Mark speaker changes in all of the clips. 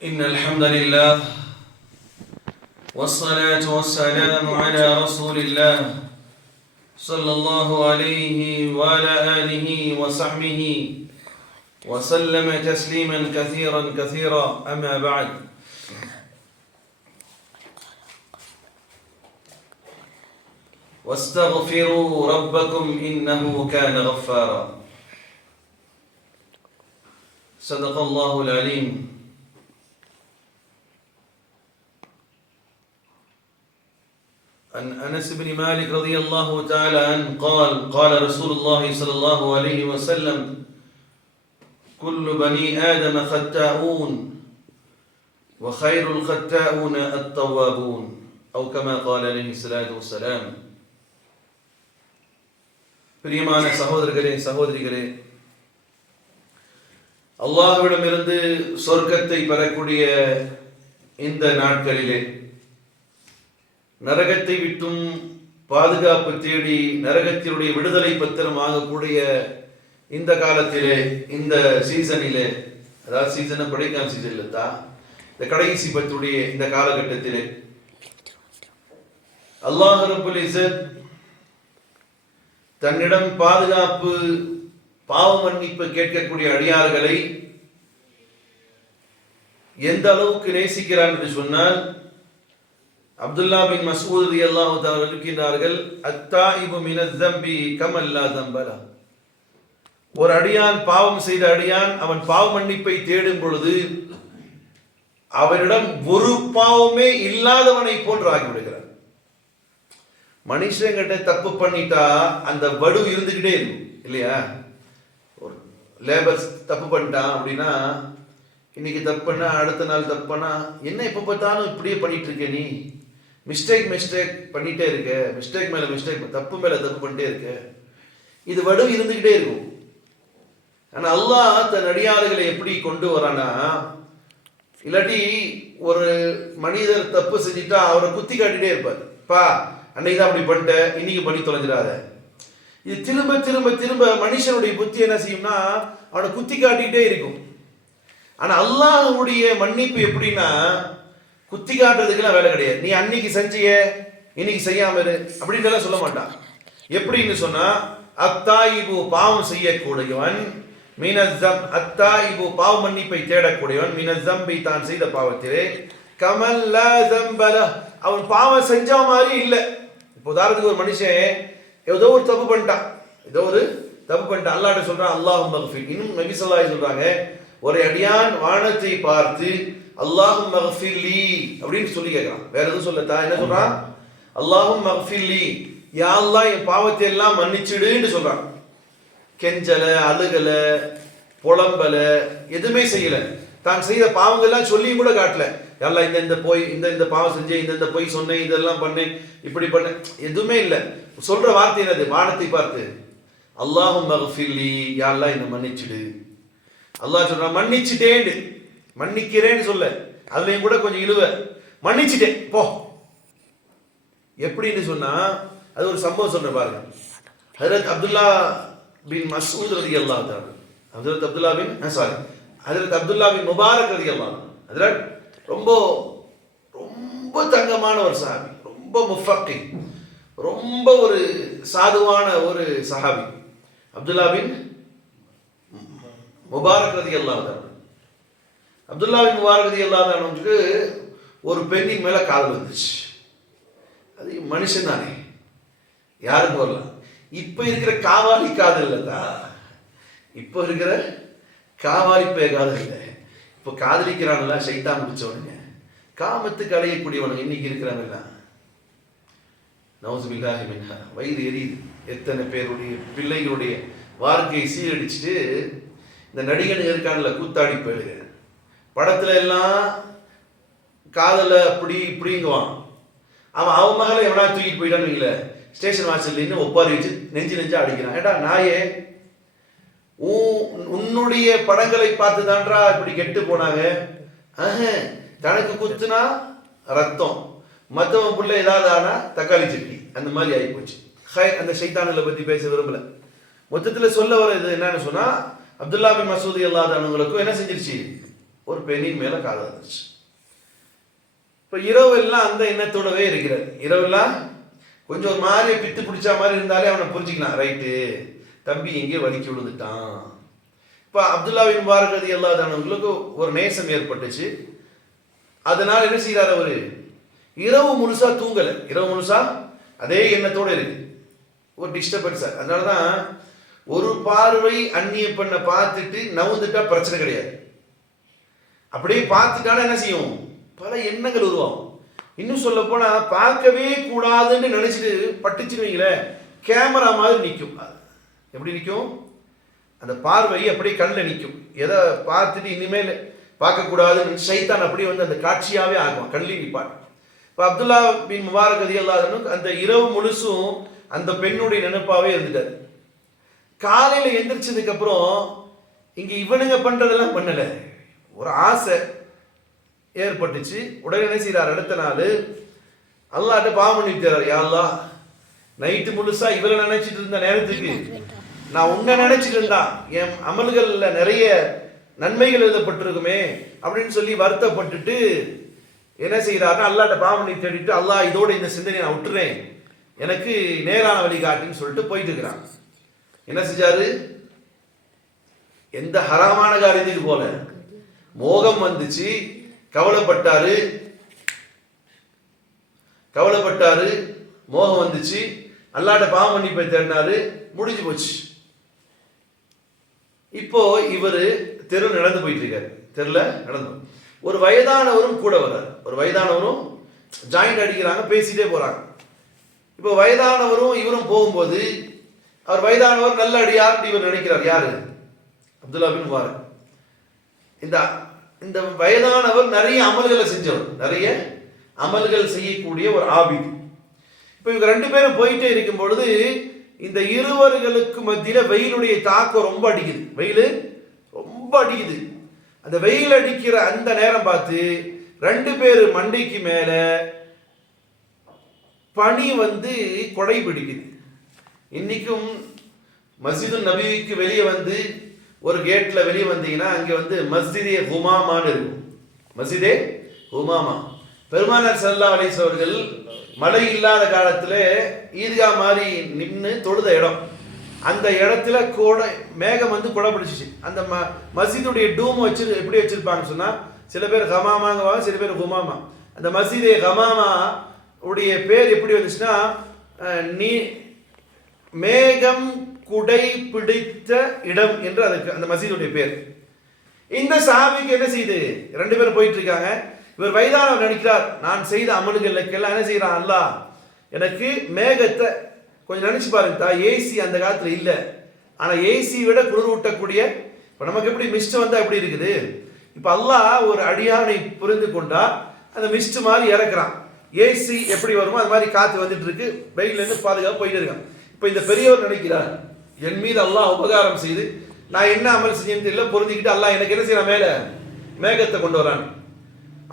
Speaker 1: إن الحمد لله والصلاة والسلام على رسول الله صلى الله عليه وعلى آله وصحبه وسلم تسليما كثيرا كثيرا. أما بعد واستغفروا ربكم إنه كان غفارا. صدق الله العليم. عن انس بن مالك رضي الله تعالى عنه قال قال رسول الله صلى الله عليه وسلم كل بني ادم خطاؤون وخير الخطاؤون التوابون او كما قال عليه الصلاه والسلام பிரியமான சகோதரர்களே சகோதரிகளே அல்லாஹ்விடமிருந்து சொர்க்கத்தை பெறக்கூடிய இந்த நாட்களிலே நரகத்தை விட்டும் பாதுகாப்பு தேடி நரகத்தினுடைய விடுதலை பத்திரம் ஆகக்கூடிய இந்த காலத்திலே இந்த சீசனிலே அதாவது சீசனை படைக்கால சீசன்ல தான் இந்த கடைசி பத்துடைய இந்த காலகட்டத்திலே அல்லாஹ் ரபுல் தன்னிடம் பாதுகாப்பு பாவ மன்னிப்பு கேட்கக்கூடிய அடியார்களை எந்த அளவுக்கு நேசிக்கிறான் என்று சொன்னால் அப்துல்லா பின் மசூத் அல்லாஹு தாலா இருக்கின்றார்கள் அத்தாயிபு மினத் தம்பி கமல்லா தம்பலா. ஒரு அடியான் பாவம் செய்த அடியான் அவன் பாவ மன்னிப்பை தேடும் பொழுது அவனிடம் ஒரு பாவமே இல்லாதவனை போன்று ஆகிவிடுகிறான். மனுஷங்கிட்ட தப்பு பண்ணிட்டா அந்த வடு இருந்துகிட்டே இருக்கும் இல்லையா? ஒரு லேபர்ஸ் தப்பு பண்ணிட்டான் அப்படின்னா இன்னைக்கு தப்புனா அடுத்த நாள் தப்புனா என்ன இப்போ பார்த்தாலும் இப்படியே பண்ணிட்டு இருக்க நீ? மிஸ்டேக் மிஸ்டேக் பண்ணிட்டே இருக்க. மிஸ்டேக் மேல மிஸ்டேக் தப்பு மேல தப்பு பண்ணிட்டே இருக்க. இது வடு இருந்துகிட்டே இருக்கும். ஆனா அல்லாஹ் தன் அடியாறுகளை எப்படி கொண்டு வரானா இல்லாட்டி ஒரு மனிதர் தப்பு செஞ்சுட்டா அவரை குத்தி காட்டிட்டே இருப்பார். பா அன்னைக்கு தான் அப்படி பண்ணிட்ட இன்னைக்கு பண்ணி தொலைஞ்சிடாத. இது திரும்ப திரும்ப திரும்ப மனுஷனுடைய புத்தி என்ன செய்யும்னா அவனை குத்தி காட்டிக்கிட்டே இருக்கும். ஆனா அல்லாஹனுடைய மன்னிப்பு எப்படின்னா குத்தி காட்டுறதுக்கெல்லாம் வேலை கிடையாது. நீ அன்னைக்கு செஞ்சிய இன்னைக்கு செய்யாம இரு. அப்படின்றலாம் சொல்ல மாட்டான் எப்படின்னு சொன்னா அத்தாயிபு பாவம் செய்யக்கூடியவன் மீனஸ்தம் அத்தாயிபு பாவ மன்னிப்பை தேடக்கூடியவன் மீனஸ்தம்பை தான் செய்த பாவத்திலே கமல்ல தம்பல அவன் பாவம் செஞ்ச மாதிரி இல்லை. இப்போ உதாரணத்துக்கு ஒரு மனுஷன் ஏதோ ஒரு தப்பு பண்ணிட்டான். ஏதோ ஒரு தப்பு பண்ணிட்டான். அல்லாட்ட சொல்றான் அல்லாஹ் இன்னும் நபி சொல்லாய் சொல்றாங்க ஒரு அடியான் வானத்தை பார்த்து அல்லாஹும் மகஃபில்லி அப்படின்னு சொல்லி கேட்கிறான் வேற எதுவும் சொல்லத்தா என்ன சொல்றான் அல்லாஹும் மகஃபில்லி யா அல்லாஹ் என் பாவத்தை எல்லாம் மன்னிச்சிடுன்னு சொல்றான். கெஞ்சல அழுகல புலம்பல எதுவுமே செய்யல. தான் செய்த பாவங்கள்லாம் சொல்லியும் கூட காட்டல. எல்லாம் இந்த இந்த போய் இந்த இந்த பாவம் செஞ்சேன் இந்த இந்த பொய் சொன்னேன் இதெல்லாம் பண்ணேன் இப்படி பண்ணேன். எதுவுமே இல்லை. சொல்ற வார்த்தை என்னது? வானத்தை பார்த்து. அல்லாஹும் மகஃபில்லி யாரெல்லாம் என்னை மன்னிச்சிடு. அல்லாஹ் சொல்றான் மன்னிச்சிட்டேன்னு. மன்னிக்கிறேன்னு சொல்ல. அதுலேயும் கூட கொஞ்சம் இழுவ. மன்னிச்சிட்டேன். போ. எப்படின்னு சொன்னா அது ஒரு சம்பவம் சொல்ற பாருங்க. ஹஜரத் அப்துல்லா பின் மசூத் ரதி அல்லாஹ் ஹசரத் அப்துல்லா பின் சாரி ஹசரத் அப்துல்லா பின் முபாரக் ரதி அல்லாஹ் ஹசரத் ரொம்ப ரொம்ப தங்கமான ஒரு சஹாபி. ரொம்ப முஃபக்கி ரொம்ப ஒரு சாதுவான ஒரு சஹாபி. அப்துல்லா பின் முபாரக் ரதி அல்லாஹ் அப்துல்லாவின் பின் இல்லாதவனுக்கு ஒரு பெண்ணின் மேலே காதல் வந்துச்சு. அது மனுஷன் தானே. யாருக்கு வரலாம் இப்போ இருக்கிற காவாலி காதல் இல்லைதா இப்போ இருக்கிற காவாலி பே காதல் இல்லை. இப்போ காதலிக்கிறான்ல சைத்தான் முடிச்சவனுங்க. காமத்துக்கு அடையக்கூடியவனுங்க இன்னைக்கு இருக்கிறாங்கல்ல. நவுசுபில்லாஹி மின்ஹா. வயிறு எரியுது. எத்தனை பேருடைய பிள்ளைகளுடைய வாழ்க்கையை சீரடிச்சுட்டு இந்த நடிகனுங்க இருக்கான்ல கூத்தாடி போயிடுகிறேன் படத்துல எல்லாம் காதல அப்படி இப்படிங்குவான் அவன் அவன் மகளை எவனா தூக்கிட்டு போயிட்டான்னு வைங்கள ஸ்டேஷன் வாசல் நின்று ஒப்பாரி வச்சு நெஞ்சு நெஞ்சு அடிக்கிறான். ஏடா நாயே? உன் உன்னுடைய படங்களை பார்த்து தான்றா இப்படி கெட்டு போனாங்க? ஆஹ், தனக்கு குத்துனா ரத்தம். மற்றவன் புள்ள ஏதாவது ஆனா தக்காளி சட்னி. அந்த மாதிரி ஆகி போச்சு. ஹை அந்த சைத்தானுகளை பத்தி பேச விரும்பல. மொத்தத்துல சொல்ல வர இது என்னன்னு சொன்னா அப்துல்லா பின் மசூதி அல்லாதவங்களுக்கும் என்ன செஞ்சிருச்சு? ஒரு பெண்ணின் மேல காதல் வந்துச்சு இப்போ இரவெல்லாம் அந்த எண்ணத்தோடவே இருக்கிறார் இரவெல்லாம் கொஞ்சம் ஒரு மாதிரி பித்து பிடிச்ச மாதிரி இருந்தாலே அவனை புரிஞ்சுக்கலாம். ரைட்டு தம்பி எங்கேயோ வலிக்கி விழுந்துட்டான்? இப்போ அப்துல்லாவின் பாரகதி ரதி அல்லாதவங்களுக்கு ஒரு நேசம் ஏற்பட்டுச்சு. அதனால என்ன செய்கிறார் அவரு? இரவு முழுசா தூங்கலை. இரவு முழுசா அதே எண்ணத்தோடு இருக்கு. ஒரு டிஸ்டர்பன்ஸ் அதனால தான் ஒரு பார்வை அந்நிய பெண்ணை பார்த்துட்டு நவுந்துட்டா பிரச்சனை கிடையாது. அப்படியே பார்த்துட்டாலும் என்ன செய்யும்? பல எண்ணங்கள் உருவாகும். இன்னும் சொல்ல போனால் பார்க்கவே கூடாதுன்னு நினைச்சிட்டு பட்டுச்சுன்னு வைங்களேன் கேமரா மாதிரி நிற்கும். எப்படி நிற்கும்? அந்த பார்வை அப்படியே கண்ணில் நிற்கும். எதை பார்த்துட்டு இனிமேல் பார்க்கக்கூடாதுன்னு சைத்தான் அப்படியே வந்து அந்த காட்சியாகவே ஆகும் கண்ணில் நிற்பான். இப்போ அப்துல்லா பின் முபாரக் அதி அல்லாதனும் அந்த இரவு முழுசும் அந்த பெண்ணுடைய நினைப்பாகவே இருந்துட்டார். காலையில் எந்திரிச்சதுக்கப்புறம் இங்கே இவனுங்க பண்ணுறதெல்லாம் பண்ணலை. ஒரு ஆசை ஏற்பட்டுச்சு. உடனே என்ன செய்கிறார் அடுத்த நாள் அல்லாட்ட பாவம் பண்ணிட்டார் யாழ்லா நைட்டு முழுசா இவரை நினைச்சிட்டு இருந்த நேரத்துக்கு நான் உன்னை நினைச்சிட்டு இருந்தா என் அமல்கள்ல நிறைய நன்மைகள் எழுதப்பட்டிருக்குமே அப்படின்னு சொல்லி வருத்தப்பட்டுட்டு என்ன செய்கிறாருன்னா அல்லாட்ட பண்ணி தேடிட்டு அல்லாஹ் இதோட இந்த சிந்தனையை நான் விட்டுறேன். எனக்கு நேரான வழி காட்டுன்னு சொல்லிட்டு போயிட்டு இருக்கிறான். என்ன செஞ்சாரு? எந்த ஹராமான காரியத்துக்கு போல மோகம் வந்துச்சு. கவலைப்பட்டாரு. கவலைப்பட்டாரு. மோகம் வந்துச்சு. அல்லாட்ட பாவம் பண்ணி போய் தேடினாரு. முடிஞ்சு போச்சு. இப்போ இவர் தெரு நடந்து போயிட்டு இருக்காரு தெருல நடந்து ஒரு வயதானவரும் கூட வர்றார். ஒரு வயதானவரும் ஜாயிண்ட் அடிக்கிறாங்க பேசிட்டே போறாங்க. இப்போ வயதானவரும் இவரும் போகும்போது அவர் வயதானவர் நல்ல அடியார் இவர் நினைக்கிறார். யாரு? Abdullah bin Mubarak. இந்த இந்த வயதானவர் நிறைய அமல்களை செஞ்சவர். நிறைய அமல்கள் செய்யக்கூடிய ஒரு ஆபிதி. இப்போ இவங்க ரெண்டு பேரும் போயிட்டே இருக்கும் பொழுது இந்த இருவர்களுக்கு மத்தியில் வெயிலுடைய தாக்கம் ரொம்ப அடிக்குது. வெயில் ரொம்ப அடிக்குது. அந்த வெயில் அடிக்கிற அந்த நேரம் பார்த்து ரெண்டு பேர் மண்டைக்கு மேல பனி வந்து கொடை பிடிக்குது இன்னைக்கும் மஸ்ஜிது நபிக்கு வெளியே வந்து ஒரு கேட்ல வெளியே வந்தீங்கன்னா அங்கே வந்து மஸ்ஜிதே ஹுமாமான்னு இருக்கும். மஸ்ஜிதே ஹுமாமா. பெருமானார் சல்லா அலிஸ் அவர்கள் மழை இல்லாத காலத்துல ஈத்கா மாதிரி நின்று தொழுத இடம். அந்த இடத்துல கோடை மேகம் வந்து கொடை பிடிச்சிச்சு. அந்த ம மஸ்ஜிதுடைய டூம் வச்சு எப்படி வச்சிருப்பாங்கன்னு சொன்னா சில பேர் ஹமாமாங்குவாங்க சில பேர் ஹுமாமா. அந்த மஸ்ஜிதே ஹமாமா உடைய பேர் எப்படி வந்துச்சுன்னா நீ மேகம் குடை பிடித்த இடம் என்று அதுக்கு அந்த மசீதுடைய பேர். இந்த சாபிக்கு என்ன செய்யுது ரெண்டு பேரும் போயிட்டு இருக்காங்க இவர் வயதானவர் நினைக்கிறார் நான் செய்த அமல்களுக்கெல்லாம் என்ன செய்யறான் அல்லா எனக்கு மேகத்தை கொஞ்சம் நினைச்சு பாருங்க தான் ஏசி அந்த காலத்துல இல்ல. ஆனா ஏசி விட குளிர் ஊட்டக்கூடிய இப்ப நமக்கு எப்படி மிஸ்ட் வந்தா எப்படி இருக்குது? இப்ப அல்லாஹ் ஒரு அடியானை புரிந்து கொண்டா அந்த மிஸ்ட் மாதிரி இறக்குறான். ஏசி எப்படி வருமோ அது மாதிரி காத்து வந்துட்டு இருக்கு. வெயில்ல இருந்து பாதுகாப்பு போயிட்டு இருக்கான். இப்ப இந்த பெரியவர் நினைக்கிறார் என் மீது அல்லாஹ் உபகாரம் செய்து நான் என்ன அமல் செஞ்சேன்னு தெரியல பொருந்திக்கிட்டு அல்லாஹ் எனக்கு என்ன செய்யறான்? மேல மேகத்தை கொண்டு வரான்.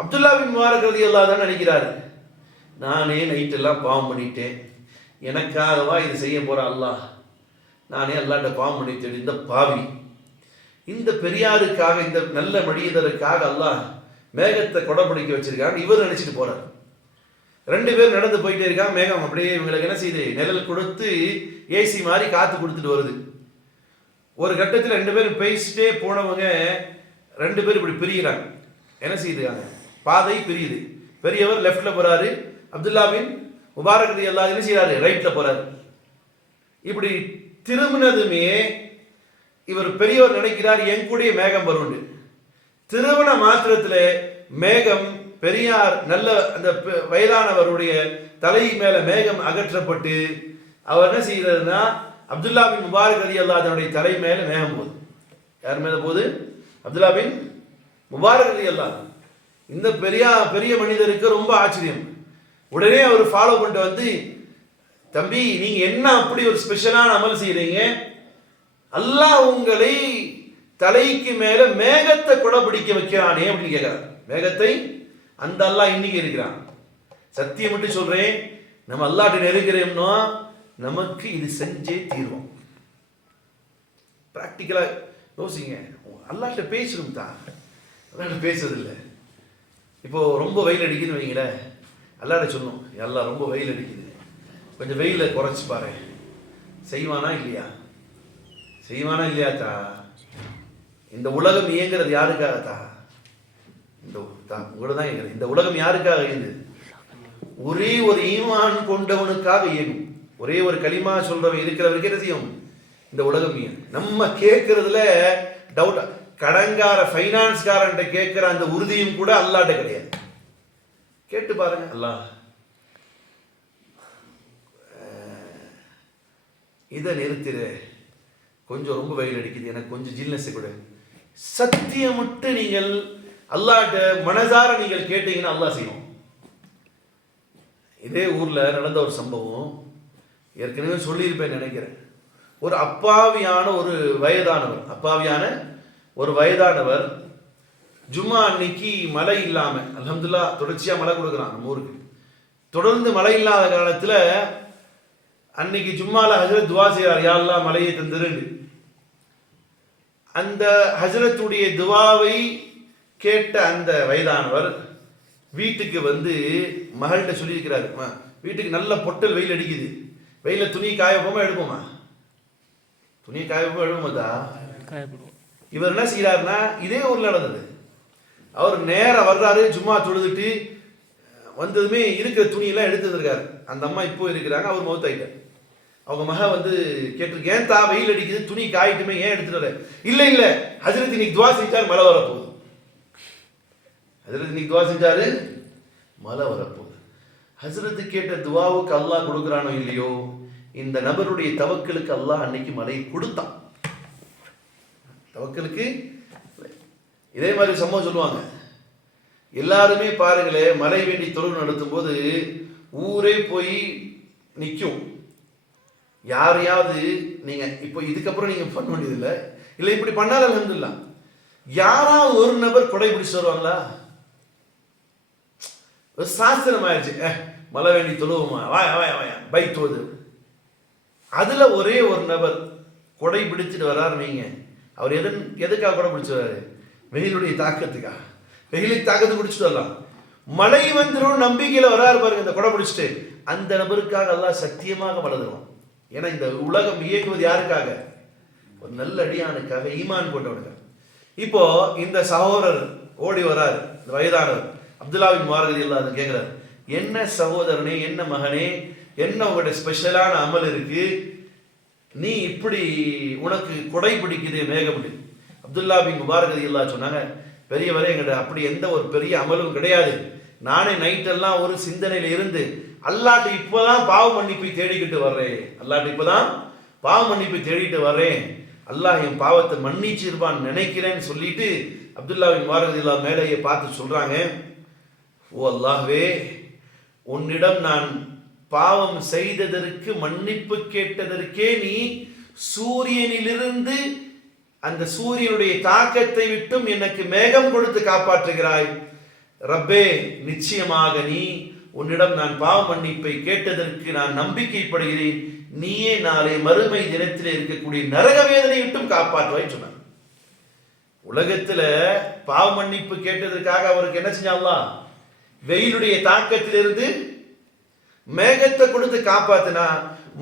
Speaker 1: அப்துல்லாவின் முபாரக் ரதி அல்லாஹ் தான் நினைக்கிறாரு நானே நைட்டெல்லாம் பாவம் பண்ணிட்டேன். எனக்காகவா இது செய்ய போற அல்லாஹ்? நானே அல்லாட்ட பாவம் பண்ணிட்டேன் இந்த பாவி இந்த பெரியாருக்காக இந்த நல்ல மனிதருக்காக அல்லாஹ் மேகத்தை கொடைப்பிடிக்க வச்சிருக்காங்க இவர் நினைச்சிட்டு போறார். ரெண்டு பேர் நடந்து போயிட்டே இருக்காங்க. மேகம் அப்படியே இவங்களுக்கு என்ன செய்யுது? நிழல் கொடுத்து ஏசி மாதிரி காற்று கொடுத்துட்டு வருது. ஒரு கட்டத்தில் ரெண்டு பேரும் பேசிட்டே போனவங்க ரெண்டு பேரும் இப்படி பிரிகிறாங்க என்ன செய்யுதுக்காங்க பாதை பிரியுது. பெரியவர் லெஃப்டில் போகிறாரு அப்துல்லாவின் முபாரக் அல்லா என்ன செய்கிறாரு ரைட்டில் போகிறாரு இப்படி திரும்பினதுமே இவர் பெரியவர் நினைக்கிறார் என் கூடிய மேகம் வரும்னு. திருமண மாத்திரத்தில் மேகம் பெரியார் நல்ல அந்த வயதானவருடைய தலை மேல மேகம் அகற்றப்பட்டு அவர் என்ன செய்யறதுன்னா அப்துல்லா பின் முபாரக் அலி அல்லாஹனுடைய தலை மேல மேகம் போகுது. யார் மேல போகுது? அப்துல்லா பின் முபாரக் அலி அல்லா இந்த பெரிய பெரிய மனிதருக்கு ரொம்ப ஆச்சரியம். உடனே அவர் ஃபாலோ பண்ணிட்டு வந்து தம்பி நீங்க என்ன அப்படி ஒரு ஸ்பெஷலான அமல் செய்கிறீங்க அல்லாஹ் உங்களை தலைக்கு மேல மேகத்தை கூட பிடிக்க வைக்கிறானே அப்படின்னு கேட்கிறார் மேகத்தை அந்த அல்லாஹ் இன்னைக்கு இருக்கிறான். சத்தியம் மட்டும் சொல்றேன். நம்ம அல்லாட்ட நெருக்கிறோம்னா நமக்கு இது செஞ்சே தீர்வோம். ப்ராக்டிக்கலாக யோசிங்க. அல்லாட்ட பேசணும் தான். அல்லாட்ட பேசுறதில்லை. இப்போ ரொம்ப வெயில் அடிக்குதுன்னு வைங்களேன். அல்லாட சொன்னோம் எல்லாம் ரொம்ப வெயில் அடிக்குது. கொஞ்சம் வெயில குறைச்சி பாரு. செய்வானா இல்லையா? செய்வானா இல்லையா தா? இந்த உலகம் இயங்குறது யாருக்காக தா? இந்த உங்களை தான் இயங்குது இந்த உலகம் யாருக்காக இயங்குது? ஒரே ஒரு ஈமான் கொண்டவனுக்காக இயங்கும். ஒரே ஒரு களிமா சொல்றவன் இருக்கிறவருக்கு என்ன செய்யும்? இந்த உலகம் நம்ம கேட்கறதுல டவுட் கடங்கார ஃபைனான்ஸ்காரன்ட்ட கேட்கிற அந்த உறுதியும் கூட அல்லாட்ட கிடையாது. கேட்டு பாருங்க. அல்லாஹ். அஹ், இதை நிறுத்திடு கொஞ்சம் ரொம்ப வெயில் அடிக்குது. எனக்கு கொஞ்சம் ஜில்னஸ் கொடு. சத்தியமிட்டு நீங்கள் அல்லாட்ட மனதார நீங்கள் கேட்டீங்கன்னா அல்லாஹ் செய்வோம் இதே ஊர்ல நடந்த ஒரு சம்பவம். ஏற்கனவே சொல்லியிருப்பேன் நினைக்கிறேன். ஒரு அப்பாவியான ஒரு வயதானவர் அப்பாவியான ஒரு வயதானவர் ஜும்மா அன்னைக்கு மழை இல்லாமல் அலமதுல்லா தொடர்ச்சியாக மழை கொடுக்குறான் நம்ம ஊருக்கு. தொடர்ந்து மழை இல்லாத காலத்தில் அன்னைக்கு ஜும்மாவில் ஹசரத் துவா செய்கிறார் யாரெல்லாம் மழையை தந்துருன்னு. அந்த ஹசரத்துடைய துவாவை கேட்ட அந்த வயதானவர் வீட்டுக்கு வந்து மகள்கிட்ட சொல்லியிருக்கிறாரு வீட்டுக்கு நல்ல பொட்டல் வெயில் அடிக்குது. வெயில துணி காய வைப்போமா எடுப்போமா துணி காய வைப்போமா எடுப்போமாதா இவர் என்ன செய்யறாருன்னா இதே ஊர்ல நடந்தது. அவர் நேராக வர்றாரு சும்மா தொழுதுட்டு வந்ததுமே இருக்கிற துணியெல்லாம் எடுத்து வந்திருக்காரு அந்த அம்மா இப்போ இருக்கிறாங்க அவர் மௌத்தாயிட்டார். அவங்க மக வந்து கேட்டிருக்கு ஏன் தா வெயில் அடிக்குது? துணி காயிட்டுமே ஏன் எடுத்துட்டு இல்லை இல்ல இல்ல. ஹஜரத் இன்னைக்கு துவா செஞ்சார் மழை வரப்போகுது. ஹசரத் இன்னைக்கு துவா செஞ்சாரு மழை வரப்போகுது. ஹசரத்து கேட்ட துவாவுக்கு அல்லாஹ் கொடுக்குறானோ இல்லையோ? இந்த நபருடைய தவக்கலுக்கு அல்லாஹ் அன்னைக்கு மலையை கொடுத்தான். தவக்கலுக்கு? இதே மாதிரி சம்பவம் சொல்லுவாங்க. எல்லாருமே பாருங்களேன் மலை வேண்டி தொழில் நடத்தும் போது ஊரே போய் நிற்கும் யாரையாவது நீங்கள் இப்போ இதுக்கப்புறம் நீங்கள் பண்ண வேண்டியதில்லை. இல்லை இப்படி பண்ணாலும் அல்ஹம்துலில்லாஹ் யாராவது ஒரு நபர் கொடை பிடிச்சு வருவாங்களா? சாஸ்திரம் ஆயிடுச்சு மழை வேண்டி தொழுவுமா? வாய வாய வாய. பை தோது. அதில் ஒரே ஒரு நபர் கொடை பிடிச்சிட்டு வராரு வைங்க அவர் எதன் எதுக்காக கொடை பிடிச்சி வர்றாரு வெயிலுடைய தாக்கத்துக்காக. வெயிலுக்கு தாக்கத்து பிடிச்சிட்டு வரலாம். மழை வந்துடும் நம்பிக்கையில் வராரு பாருங்க இந்த கொடை பிடிச்சிட்டு. அந்த நபருக்காக எல்லாம் சத்தியமாக வளருவோம் ஏன்னா இந்த உலகம் இயக்குவது யாருக்காக? ஒரு நல்ல அடியானுக்காக ஈமான் கொண்டவனுக்காக. இப்போ இந்த சகோதரர் ஓடி வரார் இந்த வயதானவர். அப்துல்லாவின் மாரகதி இல்லாத கேட்கிறார் என்ன சகோதரனே என்ன மகனே என்ன உங்களுடைய ஸ்பெஷலான அமல் இருக்கு? நீ இப்படி உனக்கு கொடை பிடிக்குது மேகமுடி. அப்துல்லா பின் முபாரகதி இல்லா சொன்னாங்க பெரியவரே எங்கிட்ட அப்படி எந்த ஒரு பெரிய அமலும் கிடையாது. நானே நைட்டெல்லாம் ஒரு சிந்தனையில இருந்து அல்லாட்டு இப்போதான் பாவ மன்னிப்பை தேடிக்கிட்டு வர்றேன். அல்லாட்டு இப்போதான் பாவ மன்னிப்பை தேடிட்டு வர்றேன். அல்லாஹ் என் பாவத்தை மன்னிச்சிருப்பான்னு நினைக்கிறேன்னு சொல்லிட்டு அப்துல்லாவின் முபாரகதி மேடையை பார்த்து சொல்றாங்க. ஓ அல்லாஹ்வே உன்னிடம் நான் பாவம் செய்ததற்கு மன்னிப்பு கேட்டதற்கே நீ சூரியனிலிருந்து அந்த சூரியனுடைய தாக்கத்தை விட்டும் எனக்கு மேகம் கொடுத்து காப்பாற்றுகிறாய். ரப்பே நிச்சயமாக நீ உன்னிடம் நான் பாவ மன்னிப்பை கேட்டதற்கு நான் நம்பிக்கைப்படுகிறேன். நீயே நாளை மறுமை தினத்தில் இருக்கக்கூடிய நரக வேதனை விட்டும் காப்பாற்றுவாய் சொன்னார் உலகத்துல பாவ மன்னிப்பு கேட்டதற்காக அவருக்கு என்ன செஞ்சாலாம் வெயிலுடைய தாக்கத்திலிருந்து மேகத்தை கொடுத்து காப்பாத்தினா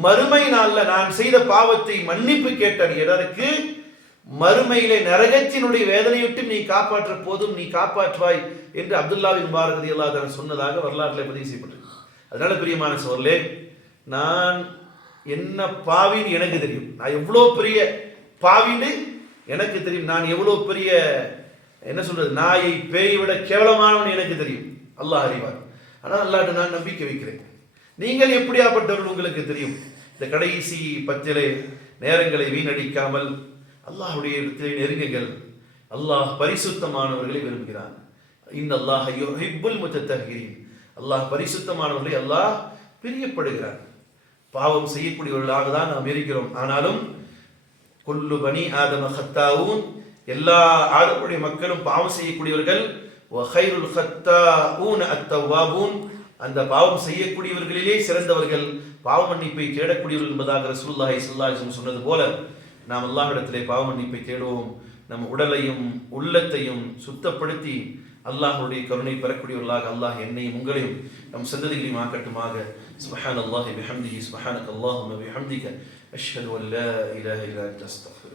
Speaker 1: மறுமை நாள்ல நான் செய்த பாவத்தை மன்னிப்பு கேட்டான் எதற்கு மறுமையிலே நரகத்தினுடைய வேதனையிட்டு நீ காப்பாற்ற போதும் நீ காப்பாற்றுவாய் என்று அப்துல்லாவின் பாரதி அல்லாதவன் சொன்னதாக வரலாற்றில் பதிவு செய்யப்பட்டிருக்கு. அதனால பிரியமான சோர்லே நான் என்ன பாவின்னு எனக்கு தெரியும். நான் எவ்வளோ பெரிய பாவின்னு எனக்கு தெரியும். நான் எவ்வளோ பெரிய என்ன சொல்றது நாயை பேய் விட கேவலமானவன் எனக்கு தெரியும். அல்லாஹ் அறிவார். ஆனால் அல்லாட்ட நான் நம்பிக்கை வைக்கிறேன். நீங்கள் எப்படியாப்பட்டவர்கள் உங்களுக்கு தெரியும்? இந்த கடைசி பத்திலே நேரங்களை வீணடிக்காமல் அல்லாஹுடைய இடத்திலே நெருங்குங்கள். அல்லாஹ் பரிசுத்தமானவர்களை விரும்புகிறான். இந்த அல்லாஹ் யுஹிப்புல் முத்தத்தஹீரின். அல்லாஹ் பரிசுத்தமானவர்களை அல்லாஹ் பிரியப்படுகிறான். பாவம் செய்யக்கூடியவர்களாக தான் நாம் இருக்கிறோம். ஆனாலும் கொல்லு பனி ஆதம ஹத்தாவும் எல்லா ஆடக்கூடிய மக்களும் பாவம் செய்யக்கூடியவர்கள் வஹைருல் ஹத்தாவூன் அத்தவாபூன். அந்த பாவம் செய்யக்கூடியவர்களிலே சிறந்தவர்கள் பாவ மன்னிப்பை தேடக்கூடியவர்கள் என்பதாக ரசூல்லாஹி ஸல்லல்லாஹு சொன்னது போல நாம் அல்லாஹிடத்திலே பாவ மன்னிப்பை தேடுவோம். நம் உடலையும் உள்ளத்தையும் சுத்தப்படுத்தி அல்லாஹுடைய கருணை பெறக்கூடியவர்களாக அல்லாஹ் என்னையும் உங்களையும் நம் சந்ததிகளையும் ஆக்கட்டுமாக. சுபஹான் அல்லாஹி பிஹம்திஹி சுபஹானக் அல்லாஹும்ம பிஹம்திக. அஷ்ஹது அல்லா இலாஹ இல்லா